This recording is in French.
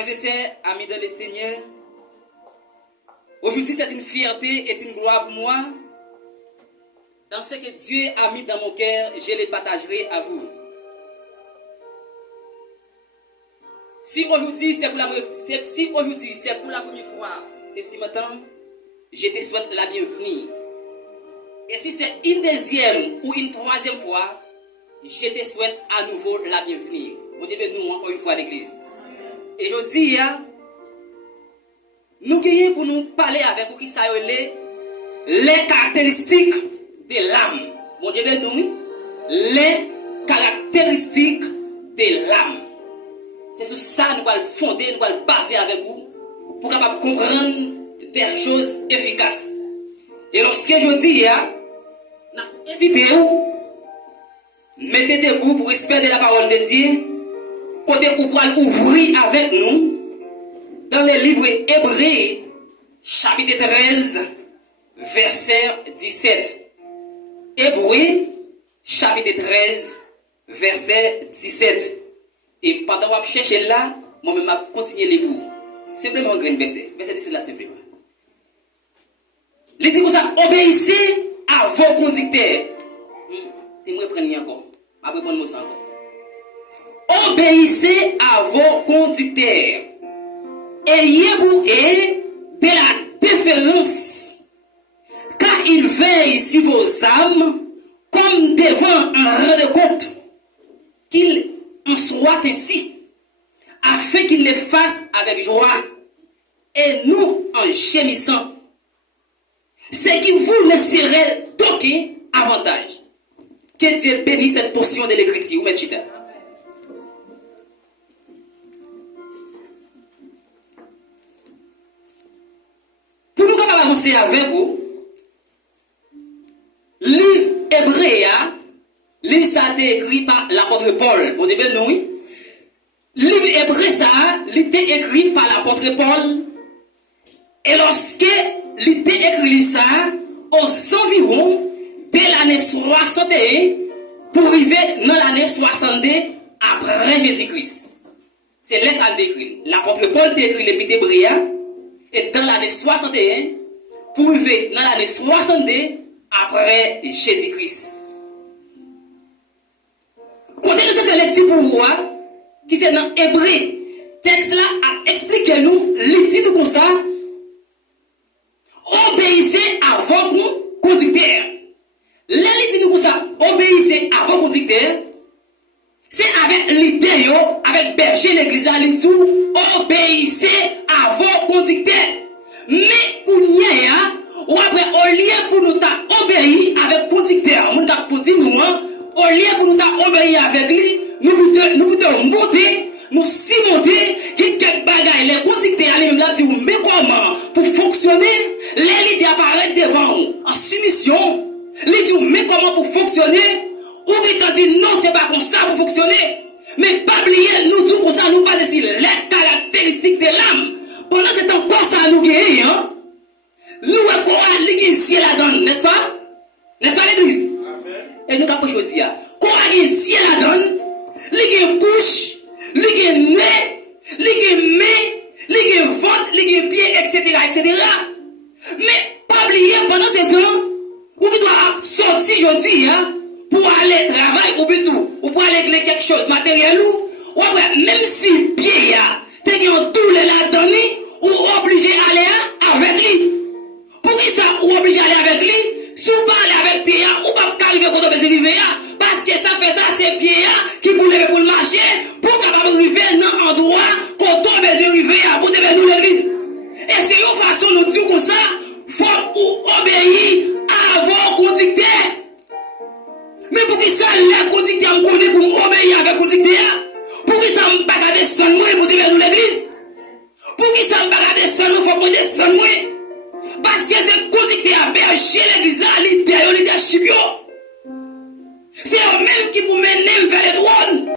Frères et sœurs, amis dans le Seigneur, aujourd'hui c'est une fierté et une gloire pour moi. Dans ce que Dieu a mis dans mon cœur, je le partagerai à vous. Si aujourd'hui c'est pour la première fois que tu m'entends, je te souhaite la bienvenue. Et si c'est une deuxième ou une troisième fois, je te souhaite à nouveau la bienvenue. Mon Dieu, nous encore une fois à l'église. Et je dis, nous gagnons pour nous parler avec vous qui ça les caractéristiques de l'âme. Mon Dieu, nous, les caractéristiques de l'âme. C'est sur ça que nous allons fonder, nous allons baser avec vous pour capable comprendre des choses efficaces. Et lorsque je dis, invitez vous, mettez debout pour respect de la parole de Dieu, côté où pour ouvrir avec nous dans le livre Hébreux, chapitre 13, verset 17. Hébreux, chapitre 13, verset 17. Et pendant que je cherche là, moi-même, je continue les bouts. Simplement un grand verset. Verset 17 là, simplement. Il dit comme ça, obéissez à vos conducteurs. Et moi, je prends encore. Après, prendre ça encore. Obéissez à vos conducteurs. Ayez-vous de la déférence, car ils veillent sur vos âmes comme devant un rang de compte. Qu'il en soit ainsi, afin qu'ils le fassent avec joie, et nous en gémissant. C'est qui vous ne serait d'aucun avantage. Que Dieu bénisse cette portion de l'écriture. Pour nous avancer avec vous, livre Hébreux, livre ça a été écrit par l'apôtre Paul. Vous avez bien oui? Livre Hébreux ça a été écrit par l'apôtre Paul. Et lorsque il était écrit ça, aux environs de l'année 61 pour arriver dans l'année 62 après Jésus-Christ. C'est là ça décrit. L'apôtre Paul a écrit l'épître Hébreux et dans l'année 61 pour arriver dans l'année 62 après Jésus-Christ. Quand nous avons les petits pouvoirs qui sont dans Hébreux, texte là a expliqué nous les titres comme ça. Obéissez à vos conducteurs. Les dit nous comme ça, obéissez à vos conducteurs. C'est avec l'idée, avec berger l'église à l'intérieur, obéissez à vos conducteurs. Mais kounya ou après au lieu pour nous obéir avec conducteur, nous t'a dit nous au lieu pour nous obéir avec lui, nous pouvons monter, nous monter qui quelques bagailles les conducteurs lui-même là dit mais comment pour fonctionner, les idées apparaissent devant nous en soumission. Les dit mais comment pour fonctionner? Ou il dit non, c'est pas comme ça pour fonctionner. Mais pas oublier, nous disons comme ça, nous basons sur les caractéristiques de l'âme. Pendant ce temps, comme ça nous gagnons, nous avons un ciel la donne, n'est-ce pas? N'est-ce pas l'église? Et nous avons aujourd'hui, quand on a ciel la donne, il y a bouche, il y a nez, il y a main, il y a ventre, il y a pied, etc., etc. Mais pas oublier, pendant ce temps, où il doit sortir aujourd'hui, pour aller travailler ou tout, ou pour aller régler quelque chose matériel ou même si pied t'es dit tout le là-dedans ou obligé d'aller avec lui. Pour qui ça ou obligé d'aller avec lui? Si vous parlez avec pied ou pas calmer quand on veut arriver parce que ça fait ça c'est pied qui pour lever pour le marcher pour capable arriver dans un endroit quand on veut arriver pour devenir nous l'église. Et c'est une façon de nous dire comme ça, faut ou obéir à vos conducteurs. Mais pour qui ça, les conducteurs me connaissent pour obéir avec conducteurs? Pour qui ça me pas garder sans moi pour devenir l'église? Pour qui ça me pas garder sans nous, faut prendre sans moi? Parce que c'est conducteur berger l'église là, l'idée, l'idée chipio. C'est eux-mêmes qui vous mènent vers les trônes.